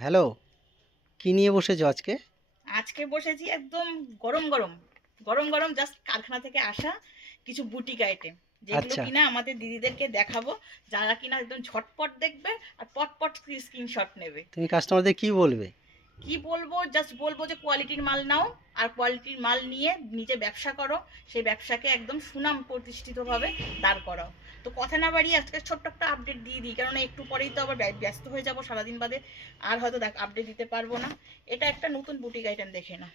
Hello, কি নিয়ে বসেছো আজকে? আজকে বসেছি একদম গরম গরম গরম গরম জাস্ট কারখানা থেকে আসা কিছু বুটিক আইটেম, যেগুলো আচ্ছা, কিনা আমাদের দিদিদেরকে দেখাবো, যারা কিনা একদম ঝটপট দেখবে আর পটপট স্ক্রিনশট নেবে। তুমি কাস্টমারদের কি বলবে? কি বলবো, জাস্ট বলবো যে কোয়ালিটির মাল নাও, আর কোয়ালিটির মাল নিয়ে নিজে ব্যবসা করো, সেই ব্যবসাকে একদম সুনাম প্রতিষ্ঠিতভাবে দাঁড় করাও। তো কথা না বাড়িয়ে আজকে ছোট্ট একটা আপডেট দিয়ে দিই, কারণ একটু পরেই তো আবার ব্যস্ত হয়ে যাব সারাদিন বাদে, আর হয়তো আপডেট দিতে পারবো না। এটা একটা নতুন বুটিক আইটেম, দেখে নাও,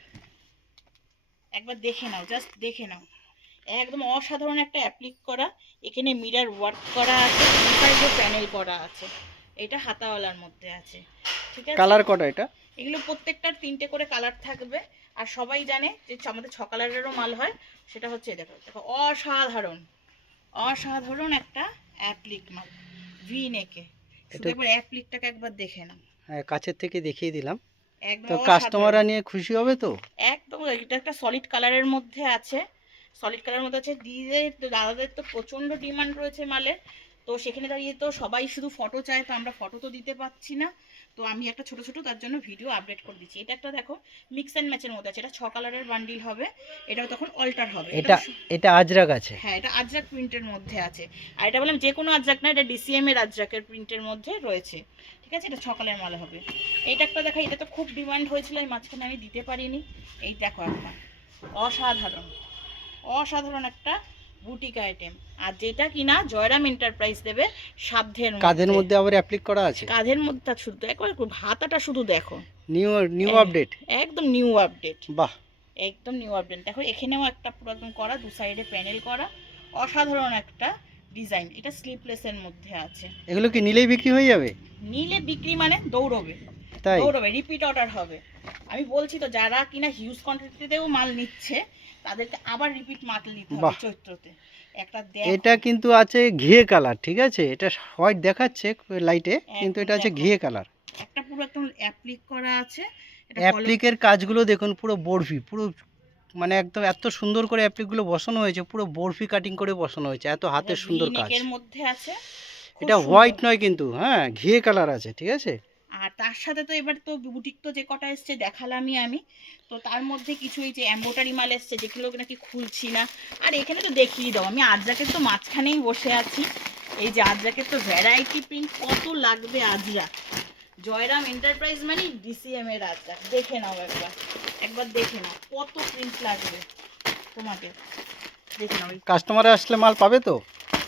একবার দেখে নাও, জাস্ট দেখে নাও। একদম অসাধারণ একটা অ্যাপ্লিক করা, এখানে মিরার ওয়ার্ক করা আছে, দুপাশে প্যানেল করা আছে, এটা হাতাওয়ালার মধ্যে আছে। ঠিক আছে, কালার কটা এটা? এগুলো প্রত্যেকটার 3টে করে কালার থাকবে। আর সবাই জানে যে আমাদের 6 কালারেরও মাল হয়। সেটা হচ্ছে দেখো দেখো, অসাধারণ অসাধারণ একটা অ্যাপ্লিক মাল, ভি নেকে। শুধু এটা একবার অ্যাপ্লিকটাকে একবার দেখে নাও, হ্যাঁ, কাছের থেকে দেখিয়ে দিলাম। একদম তো অসাধারণ। কাস্টমাররা নিয়ে খুশি হবে তো? একদম এটা একটা সলিড কালারের মধ্যে আছে, সলিড কালারের মধ্যে আছে। দিদিদের তো দাদাদের তো প্রচণ্ড ডিমান্ড রয়েছে মালের, তো সেখানে দাঁড়িয়ে তো সবাই শুধু ফটো চায়, তো আমরা ফটো তো দিতে পারছি না। তো আমি একটা ছোট ছোট তার জন্য ভিডিও আপডেট করে দিচ্ছি। এটা একটা দেখো, মিক্স অ্যান্ড ম্যাচের মধ্যে আছে, এটা 6 কালারের বান্ডিল হবে, এটাও তখন অল্টার হবে। এটা এটা এটা আজরাক আছে। হ্যাঁ, এটা আজরাক প্রিন্টের মধ্যে আছে। আর এটা বললাম যে কোনো আজরাক না, এটা ডিসিএম এর আজরাকের প্রিন্টের মধ্যে রয়েছে। ঠিক আছে, এটা 6 কালারের মাল হবে। এইটা একটা দেখা, এটা তো খুব ডিমান্ড হয়েছিল, এই মাঝখানে আমি দিতে পারিনি। এই দেখো একটা অসাধারণ অসাধারণ একটা বুটিক আইটেম, আর যেটা কিনা জয়রাম এন্টারপ্রাইজ দেবে সাধ্যের কাঁধের মধ্যে। মধ্যে আবার অ্যাপ্লিক করা আছে। কাঁধের মধ্যে শুধু একবার হাতাটা শুধু দেখো, নিউ নিউ আপডেট। একদম নিউ আপডেট, বাহ! একদম নিউ আপডেট। দেখো এখানেও একটা পুরো একদম করা, দু সাইডে প্যানেল করা, অসাধারণ একটা ডিজাইন। এটা স্লিপলেসের মধ্যে আছে। এগুলো কি নিলেই বিক্রি হয়ে যাবে? নিলে বিক্রি মানে দৌড়বে, তাই? দৌড়বে, রিপিট অর্ডার হবে। আমি বলছি তো, যারা কিনা হিউজ কোয়ান্টিটিতেও মাল নিচ্ছে, তাদেরকে আবার রিপিট মাল নিতে হবে বাহ! চৈত্রতে। একটা এটা দেখো, কিন্তু আছে ঘিয়ে কালার, ঠিক আছে? এটা হোয়াইট দেখাচ্ছে লাইটে, কিন্তু একদম এটা আছে দেখো, ঘিয়ে কালার। একটা পুরো একদম অ্যাপ্লিক করা আছে। এটা অ্যাপ্লিকের কাজগুলো দেখুন, পুরো বরফি, পুরো মানে একদম এত সুন্দর করে অ্যাপ্লিকগুলো বসানো হয়েছে, পুরো বরফি কাটিং করে বসানো হয়েছে, এত এটা হাতের ভি সুন্দর কাজ। নেকের মধ্যে আছে, খুব এটা সুন্দর। হোয়াইট নয় কিন্তু, হ্যাঁ, ঘিয়ে কালার আছে, ঠিক আছে? আর তার সাথে তো এবার তো বুটিক তো যে কটা এসছে দেখালামই আমি, তো তার মধ্যে কিছু এই যে এম্বোটারি মাল এসছে, যেগুলো নাকি খুলছি না। আর এখানে তো দেখিয়ে দাও, আমি আজরাকের তো মাঝখানেই বসে আছি। এই যে আজরাকের তো ভ্যারাইটি প্রিন্ট কত লাগবে। আজরাক জয়রাম এন্টারপ্রাইজ মানে ডিসিএম এর আজরাক, দেখে নাও একবার, একবার দেখে নাও কত প্রিন্ট লাগবে তোমাকে, দেখে নাও। কাস্টমার আসলে মাল পাবে তো?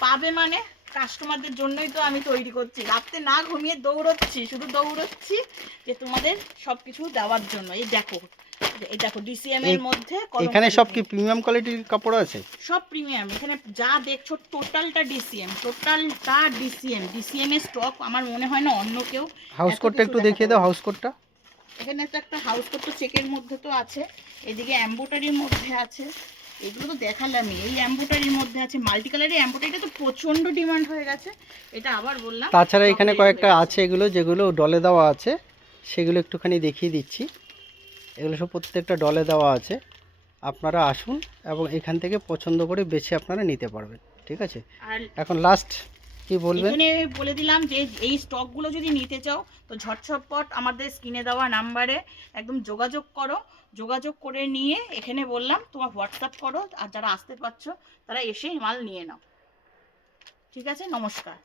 পাবে মানে, কাস্টমারদের জন্যই তো আমি তৈরি করছি, রাত্রে না ঘুমিয়ে দৌড়চ্ছি, শুধু দৌড়চ্ছি যে তোমাদের সব কিছু দেওয়ার জন্য। এই দেখো, এই দেখো ডিসিএম এই এর মধ্যে এখানে কলমকারী সব কি প্রিন্ট, প্রিমিয়াম কোয়ালিটির কাপড় আছে? সব প্রিমিয়াম। এখানে যা দেখছো টোটালটা ডিসিএম, টোটালটা ডিসিএম। ডিসিএম এর স্টক আমার মনে হয় না অন্য কেউ হাউস এত কোটটা কিছু একটু দেখাতে দেখিয়ে দাও, পারবে। হাউস কোটটা। এখানে তো একটা হাউস কোট তো চেকের মধ্যে তো আছে, এদিকে এম্বোটারির মধ্যে আছে, এগুলো তো দেখালামই। এই এম্বোটারির মধ্যে আছে, মাল্টি কালারের এম্বোটারিটা তো প্রচণ্ড ডিমান্ড হয়ে গেছে, এটা আবার বললাম তাছাড়া স্টক এখানে রেডি হয়ে কয়েকটা গেছে। আছে, এগুলো যেগুলো ডলে দেওয়া আছে, সেগুলো একটুখানি দেখিয়ে দিচ্ছি। এগুলো সব প্রত্যেকটা ডলে দেওয়া আছে। আপনারা আসুন এবং এখান থেকে পছন্দ করে বেছে আপনারা নিতে পারবেন, ঠিক আছে? আর এখন লাস্ট কি বলবেন? এখানে বলে দিলাম যে এই স্টকগুলো যদি নিতে চাও, তো ঝটঝটপট আমাদের স্ক্রিনে দেওয়া নাম্বারে একদম যোগাযোগ করো। যোগাযোগ করে নিয়ে এখানে বললাম তোমার হোয়াটসঅ্যাপ করো, আর যারা আসতে পারছো তারা এসে মাল নিয়ে নাও। ঠিক আছে, নমস্কার।